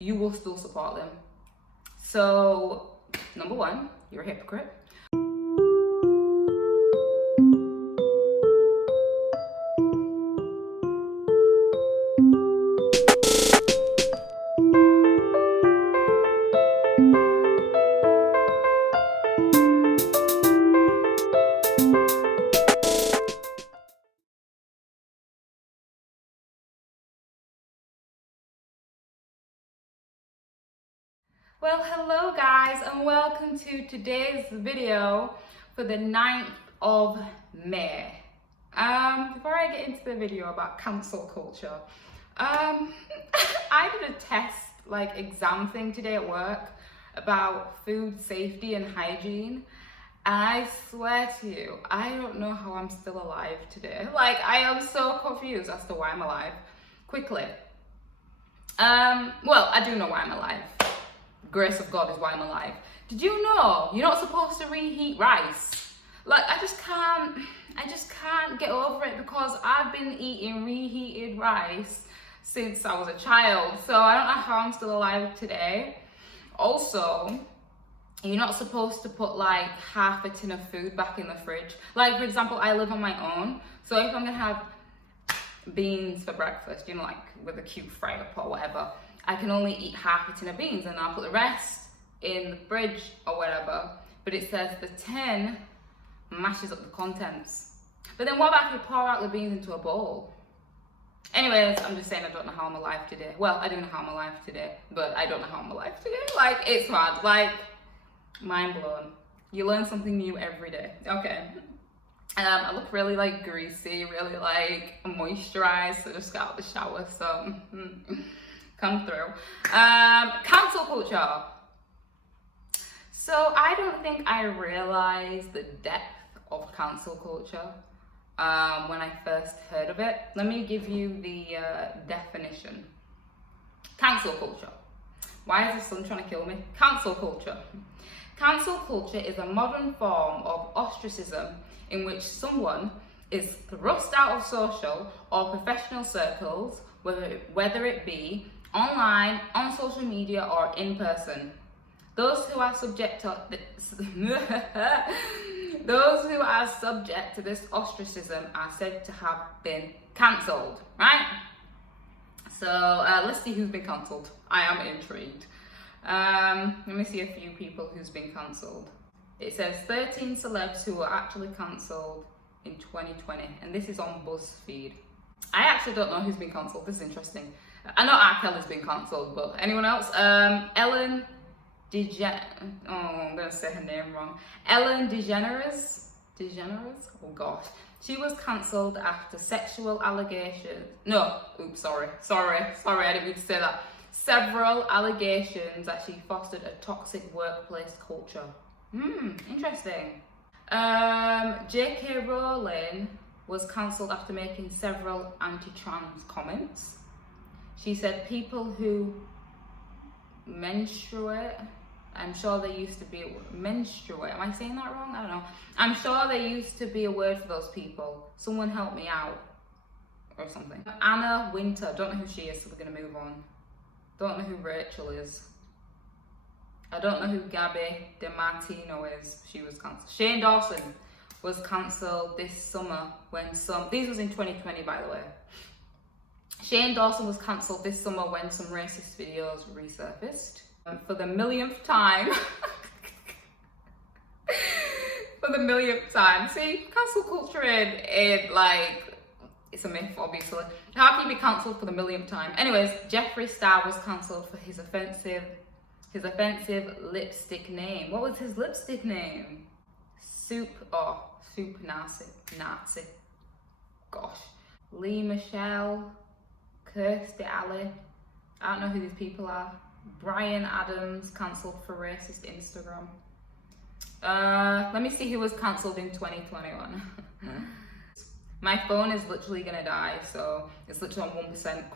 you will still support them. So, number one, you're a hypocrite. Well, hello guys, and welcome to today's video for the 9th of May. Before I get into the video about cancel culture, I did a test, exam thing today at work about food safety and hygiene, and I swear to you, I don't know how I'm still alive today. I am so confused as to why I'm alive. Quickly. Well, I do know why I'm alive. Grace of God is why I'm alive. Did you know you're not supposed to reheat rice? I just can't get over it, because I've been eating reheated rice since I was a child. So I don't know how I'm still alive today. Also, you're not supposed to put half a tin of food back in the fridge. For example, I live on my own. So if I'm gonna have beans for breakfast, with a cute fry up or whatever, I can only eat half a tin of beans, and I'll put the rest in the fridge or whatever. But it says the tin mashes up the contents. But then what about if you pour out the beans into a bowl? Anyways, I'm just saying I don't know how I'm alive today. Well, I do know how I'm alive today, but I don't know how I'm alive today. It's mad. Mind blown. You learn something new every day. Okay. I look really greasy, really moisturized. So just got out of the shower, so come through. Cancel culture. So I don't think I realized the depth of cancel culture when I first heard of it. Let me give you the definition. Cancel culture. Why is the sun trying to kill me? Cancel culture. Cancel culture is a modern form of ostracism in which someone is thrust out of social or professional circles, whether it be online, on social media, or in person. Those who are subject to this ostracism are said to have been cancelled, right? So let's see who's been cancelled. I am intrigued. Let me see a few people who's been cancelled. It says 13 celebs who were actually cancelled in 2020, and this is on BuzzFeed. I actually don't know who's been cancelled. This is interesting. I know R. Kelly's been cancelled, but anyone else? Ellen DeGeneres. Oh, I'm gonna say her name wrong. Ellen DeGeneres. Oh gosh. She was cancelled after sexual allegations. No, oops, sorry. I didn't mean to say that. Several allegations that she fostered a toxic workplace culture. Interesting. J.K. Rowling was cancelled after making several anti-trans comments. She said people who menstruate, I'm sure there used to be menstruate. Am I saying that wrong? I don't know. I'm sure there used to be a word for those people. Someone help me out or something. Anna Winter, don't know who she is, so we're gonna move on. Don't know who Rachel is. I don't know who Gabby DeMartino is. She was cancelled. Shane Dawson was cancelled this summer when these was in 2020, by the way. Shane Dawson was cancelled this summer when some racist videos resurfaced. For the millionth time. For the millionth time. See, cancel culture it's a myth, obviously. How can you be cancelled for the millionth time? Anyways, Jeffree Star was cancelled for his offensive lipstick name. What was his lipstick name? Soup Nazi. Gosh. Lee Michelle, Kirstie Alley. I don't know who these people are. Brian Adams cancelled for racist Instagram. Let me see who was cancelled in 2021. My phone is literally gonna die, so it's literally on 1%.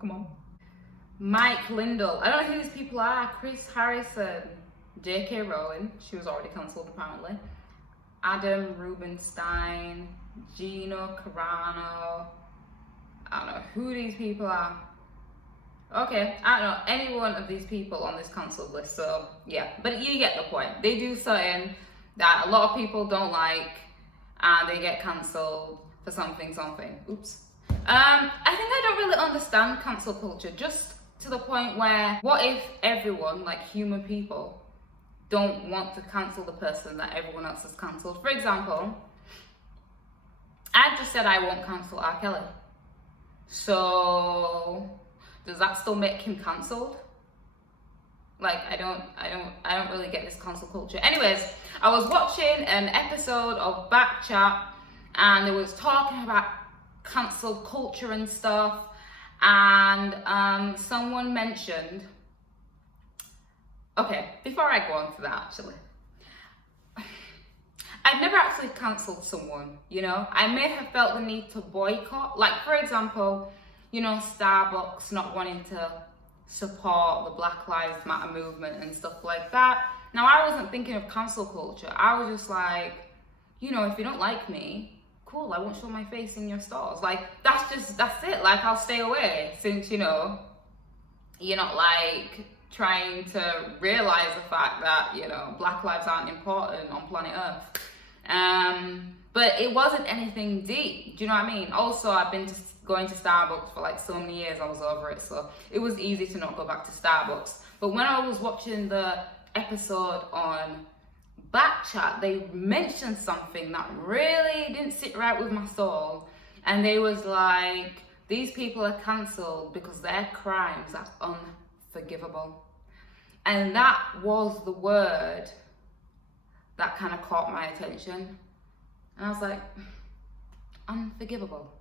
Come on. Mike Lindell. I don't know who these people are. Chris Harrison. J.K. Rowling. She was already cancelled apparently. Adam Rubenstein. Gino Carano. I don't know who these people are. Okay, I don't know any one of these people on this cancelled list, so yeah, but you get the point. They do something that a lot of people don't like, and they get cancelled for something. Oops. I think I don't really understand cancel culture, just to the point where, what if everyone, like human people, don't want to cancel the person that everyone else has cancelled? For example, I just said I won't cancel R. Kelly. So does that still make him cancelled? Like, I don't really get this cancel culture. Anyways, I was watching an episode of Back Chat, and they was talking about cancel culture and stuff, and someone mentioned, okay, before I go on to that, actually, I've never actually cancelled someone, you know. I may have felt the need to boycott, like, for example, you know, Starbucks not wanting to support the Black Lives Matter movement and stuff like that. Now, I wasn't thinking of cancel culture. I was just like, you know, if you don't like me, cool, I won't show my face in your stores. Like, that's it. Like, I'll stay away, since, you know, you're not like trying to realize the fact that, you know, Black lives aren't important on planet Earth. But it wasn't anything deep. Do you know what I mean? Also, I've been going to Starbucks for like so many years. I was over it, so it was easy to not go back to Starbucks. But when I was watching the episode on Backchat, they mentioned something that really didn't sit right with my soul, and they was like, these people are cancelled because their crimes are unforgivable. And that was the word that kind of caught my attention. And I was like, unforgivable.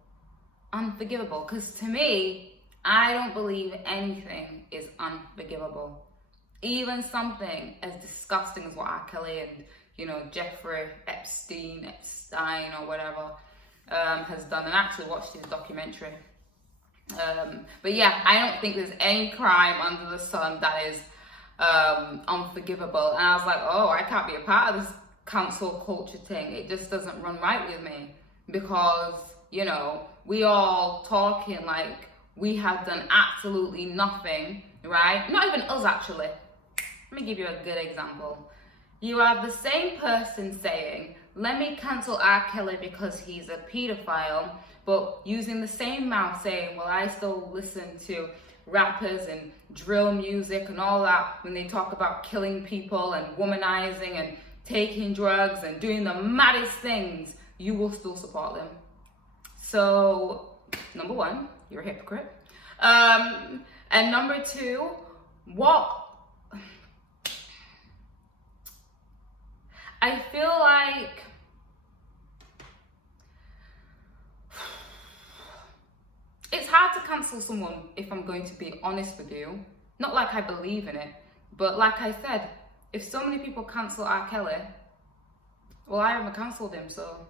Unforgivable. Because to me, I don't believe anything is unforgivable. Even something as disgusting as what R. Kelly and, you know, Jeffrey Epstein or whatever has done. And I actually watched his documentary. But yeah, I don't think there's any crime under the sun that is unforgivable. And I was like, oh, I can't be a part of this cancel culture thing. It just doesn't run right with me, because, you know, we all talking like we have done absolutely nothing, right? Not even us, actually. Let me give you a good example. You have the same person saying, let me cancel R. Kelly because he's a pedophile, but using the same mouth saying, well, I still listen to rappers and drill music and all that when they talk about killing people and womanizing and taking drugs and doing the maddest things. You will still support them. So, number one, you're a hypocrite. And number two, I feel like it's hard to cancel someone, if I'm going to be honest with you. Not like I believe in it, but like I said, if so many people cancel R. Kelly, well, I haven't cancelled him, so.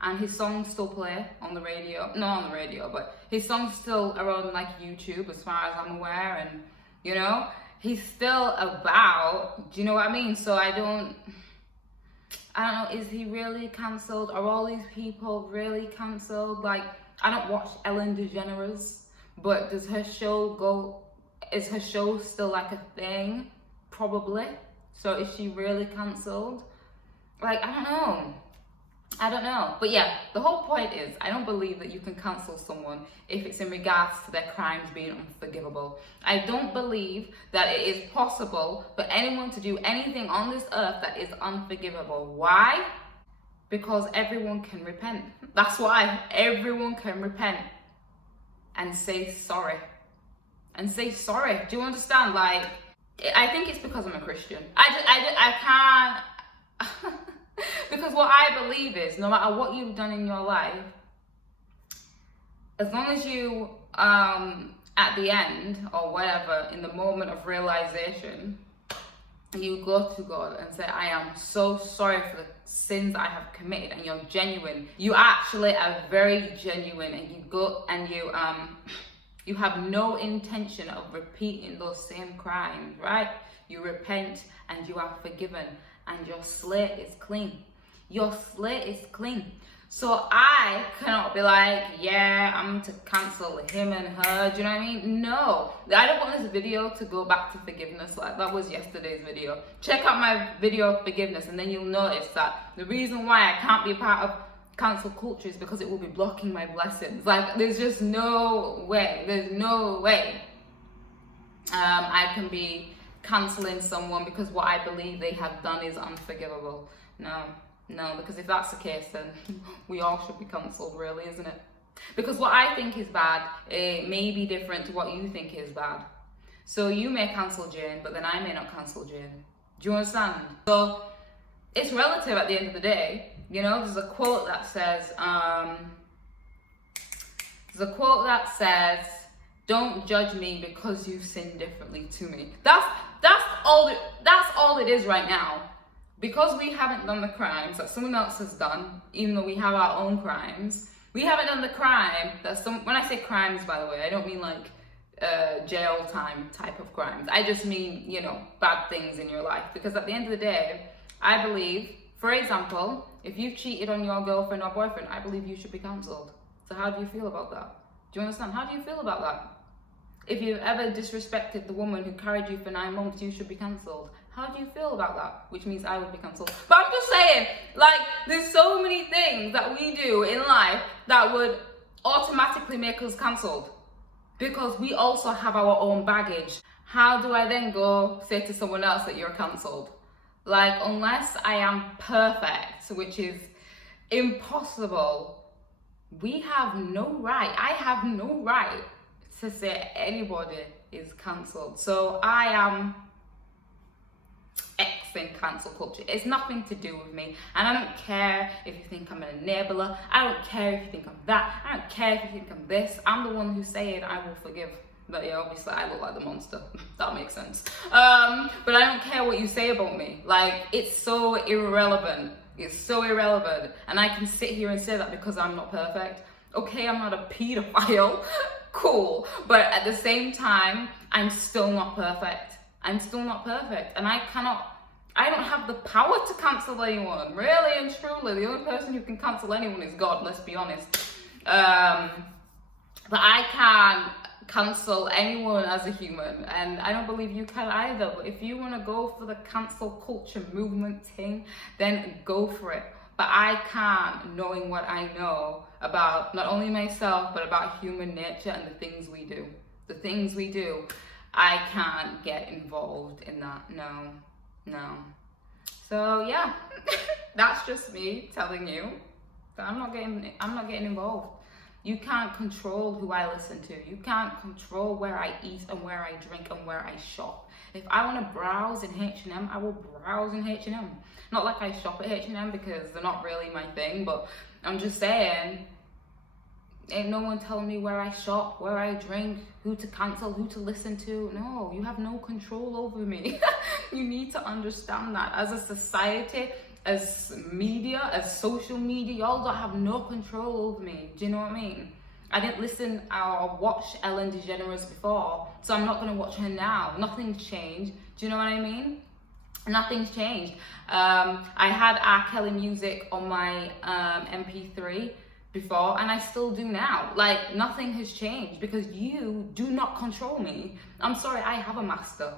And his songs still play on the radio. Not on the radio, but his songs still are on like YouTube, as far as I'm aware. And, you know, he's still about, do you know what I mean? So I don't know, is he really cancelled? Are all these people really cancelled? Like, I don't watch Ellen DeGeneres, but is her show still like a thing? Probably. So is she really cancelled? Like, I don't know. But yeah, the whole point is, I don't believe that you can cancel someone if it's in regards to their crimes being unforgivable. I don't believe that it is possible for anyone to do anything on this earth that is unforgivable. Why? Because everyone can repent. That's why. Everyone can repent and say sorry. And say sorry. Do you understand? Like, I think it's because I'm a Christian. I can't... Because what I believe is, no matter what you've done in your life, as long as you, at the end, or whatever, in the moment of realization, you go to God and say, I am so sorry for the sins I have committed, and you're genuine. You actually are very genuine, and you go and you have no intention of repeating those same crimes, right? You repent and you are forgiven, and your slate is clean. Your slate is clean. So I cannot be like, yeah, I'm to cancel him and her. Do you know what I mean? No. I don't want this video to go back to forgiveness. Like that was yesterday's video. Check out my video of forgiveness and then you'll notice that the reason why I can't be a part of cancel culture is because it will be blocking my blessings. Like there's just no way. There's no way I can be canceling someone because what I believe they have done is unforgivable. No, because if that's the case, then we all should be cancelled, really, isn't it? Because what I think is bad, it may be different to what you think is bad. So you may cancel Jane, but then I may not cancel Jane. Do you understand? So it's relative at the end of the day. You know, there's a quote that says, "Don't judge me because you sin differently to me." That's all it is right now. Because we haven't done the crimes that someone else has done, even though we have our own crimes, we haven't done the crime that when I say crimes, by the way, I don't mean like jail time type of crimes. I just mean, you know, bad things in your life. Because at the end of the day, I believe, for example, if you cheated on your girlfriend or boyfriend, I believe you should be cancelled. So how do you feel about that? Do you understand? How do you feel about that? If you've ever disrespected the woman who carried you for 9 months, you should be cancelled. How do you feel about that? Which means I would be cancelled. But I'm just saying, like, there's so many things that we do in life that would automatically make us cancelled. Because we also have our own baggage. How do I then go say to someone else that you're cancelled? Like, unless I am perfect, which is impossible, we have no right. I have no right to say anybody is cancelled. So I am Xing cancel culture. It's nothing to do with me, and I don't care if you think I'm an enabler. I don't care if you think I'm that. I don't care if you think I'm this. I'm the one who's saying I will forgive. But yeah, obviously I look like the monster. That makes sense. But I don't care what you say about me. Like, it's so irrelevant. It's so irrelevant. And I can sit here and say that because I'm not perfect. Okay, I'm not a pedophile. Cool. But at the same time, I'm still not perfect. I'm still not perfect. And I don't have the power to cancel anyone. Really and truly. The only person who can cancel anyone is God, let's be honest. But I can't cancel anyone as a human, and I don't believe you can either. But if you want to go for the cancel culture movement thing, then go for it. But I can't, knowing what I know about not only myself but about human nature and the things we do, I can't get involved in that. No. So yeah, that's just me telling you that I'm not getting involved. You can't control who I listen to. You can't control where I eat and where I drink and where I shop. If I want to browse in H&M, I will browse in H&M. Not like I shop at H&M because they're not really my thing, but I'm just saying, ain't no one telling me where I shop, where I drink, who to cancel, who to listen to. No, you have no control over me. You need to understand that. As a society, as media, as social media, y'all don't have no control over me. Do you know what I mean? I didn't listen or watch Ellen DeGeneres before, so I'm not going to watch her now. Nothing's changed. Do you know what I mean? Nothing's changed. I had R. Kelly music on my MP3 before, and I still do now. Like, nothing has changed because you do not control me. I'm sorry, I have a master.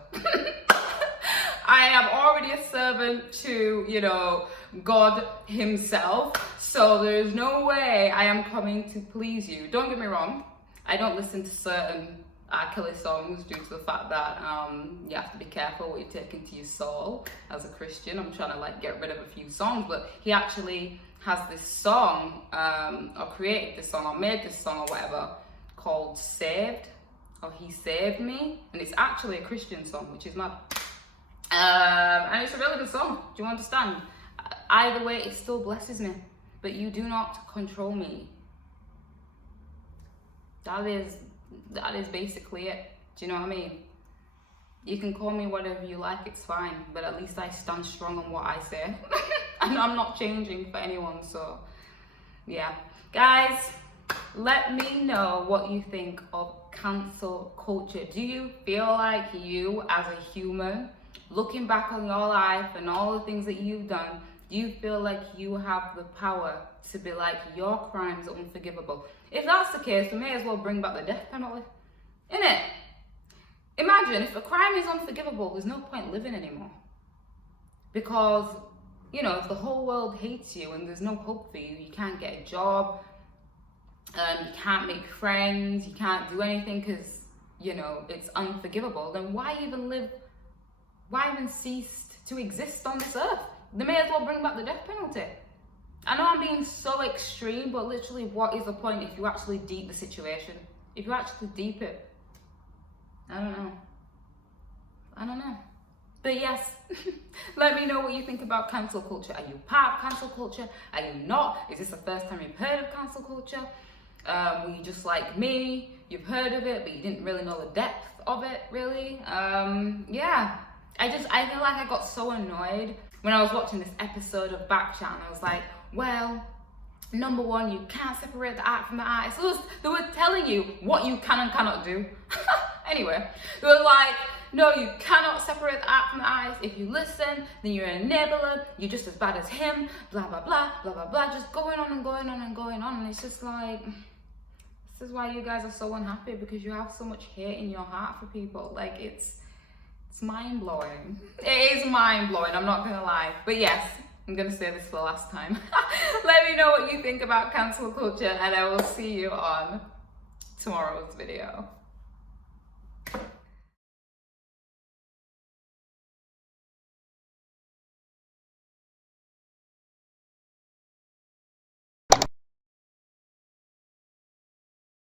I am already a servant to, you know, God himself. So there's no way I am coming to please you. Don't get me wrong. I don't listen to certain R. Kelly songs due to the fact that you have to be careful what you take into your soul as a Christian. I'm trying to like get rid of a few songs, but he actually has this song, or created this song, or made this song or whatever, called Saved, or He Saved Me. And it's actually a Christian song, which is mad. And it's a really good song. Do you understand? Either way, it still blesses me. But you do not control me. That is basically it. Do you know what I mean? You can call me whatever you like, it's fine. But at least I stand strong on what I say. And I'm not changing for anyone, so yeah. Guys, let me know what you think of cancel culture. Do you feel like you, as a human, looking back on your life and all the things that you've done, Do you feel like you have the power to be like, your crimes are unforgivable? If that's the case, we may as well bring back the death penalty. Innit? Imagine if a crime is unforgivable, there's no point living anymore. Because, you know, if the whole world hates you and there's no hope for you, you can't get a job, you can't make friends, you can't do anything because, you know, it's unforgivable, then why even live? Why even cease to exist on this earth? They may as well bring back the death penalty. I know I'm being so extreme, but literally, what is the point if you actually deep the situation? If you actually deep it? I don't know. But yes, let me know what you think about cancel culture. Are you part of cancel culture? Are you not? Is this the first time you've heard of cancel culture? Were you just like me? You've heard of it, but you didn't really know the depth of it, really? Yeah. I feel like I got so annoyed when I was watching this episode of Backchat, and I was like, well, number one, you can't separate the art from the artist. They were telling you what you can and cannot do. Anyway, they were like, no, you cannot separate the art from the artist. If you listen, then you're an enabler. You're just as bad as him. Blah, blah, blah, blah, blah, blah. Just going on and going on and going on. And it's just like, this is why you guys are so unhappy, because you have so much hate in your heart for people. Like, it's mind-blowing. It is mind-blowing, I'm not gonna lie. But yes, I'm gonna say this for the last time. Let me know what you think about cancel culture, and I will see you on tomorrow's video.